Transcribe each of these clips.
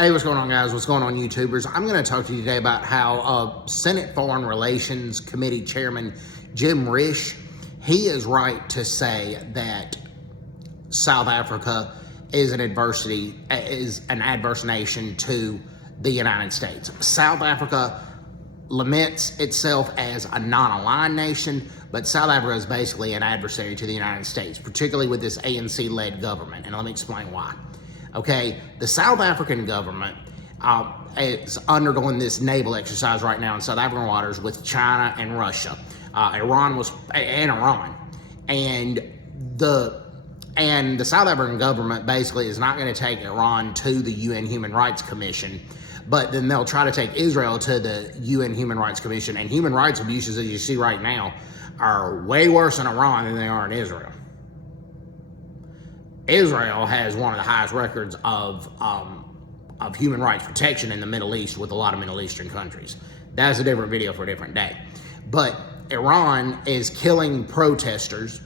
Hey, what's going on, guys? What's going on, YouTubers? I'm going to talk to you today about how Senate Foreign Relations Committee Chairman Jim Risch, he is right to say that South Africa is an adverse nation to the United States. South Africa laments itself as a non-aligned nation, but South Africa is basically an adversary to the United States, particularly with this ANC-led government, and let me explain why. Okay, the South African government is undergoing this naval exercise right now in South African waters with China and Russia, Iran, and the South African government basically is not going to take Iran to the UN Human Rights Commission, but then they'll try to take Israel to the UN Human Rights Commission, and human rights abuses, as you see right now, are way worse in Iran than they are in Israel. Israel has one of the highest records of human rights protection in the Middle East with a lot of Middle Eastern countries. That's a different video for a different day. But Iran is killing protesters.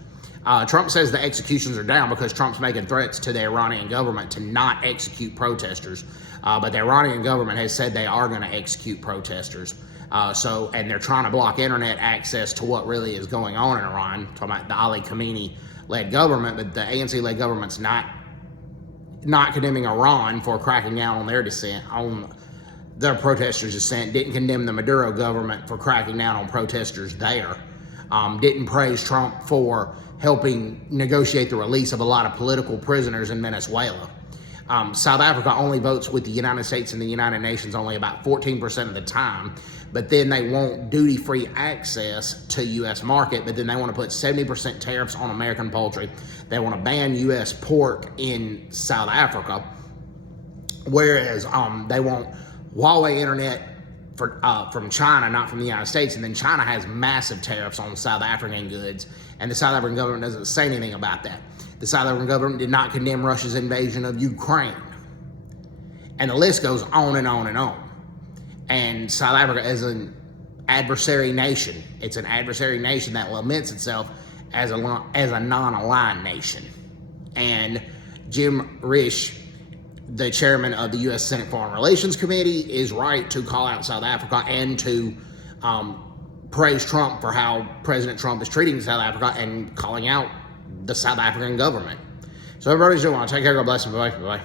Trump says the executions are down because Trump's making threats to the Iranian government to not execute protesters. But the Iranian government has said they are going to execute protesters. And they're trying to block internet access to what really is going on in Iran. I'm talking about the Ali Khamenei-led government, but the ANC-led government's not condemning Iran for cracking down on their dissent, on their protesters' dissent, didn't condemn the Maduro government for cracking down on protesters there, didn't praise Trump for helping negotiate the release of a lot of political prisoners in Venezuela. South Africa only votes with the United States and the United Nations only about 14% of the time, but then they want duty-free access to U.S. market, but then they want to put 70% tariffs on American poultry. They want to ban U.S. pork in South Africa, whereas they want Huawei internet from China, not from the United States, and then China has massive tariffs on South African goods, and the South African government doesn't say anything about that. The South African government did not condemn Russia's invasion of Ukraine. And the list goes on and on and on. And South Africa is an adversary nation. It's an adversary nation that laments itself as a non-aligned nation. And Jim Risch, the chairman of the U.S. Senate Foreign Relations Committee, is right to call out South Africa and to praise Trump for how President Trump is treating South Africa and calling out the South African government. So everybody's doing well. Take care. God bless. Bye-bye. Bye-bye.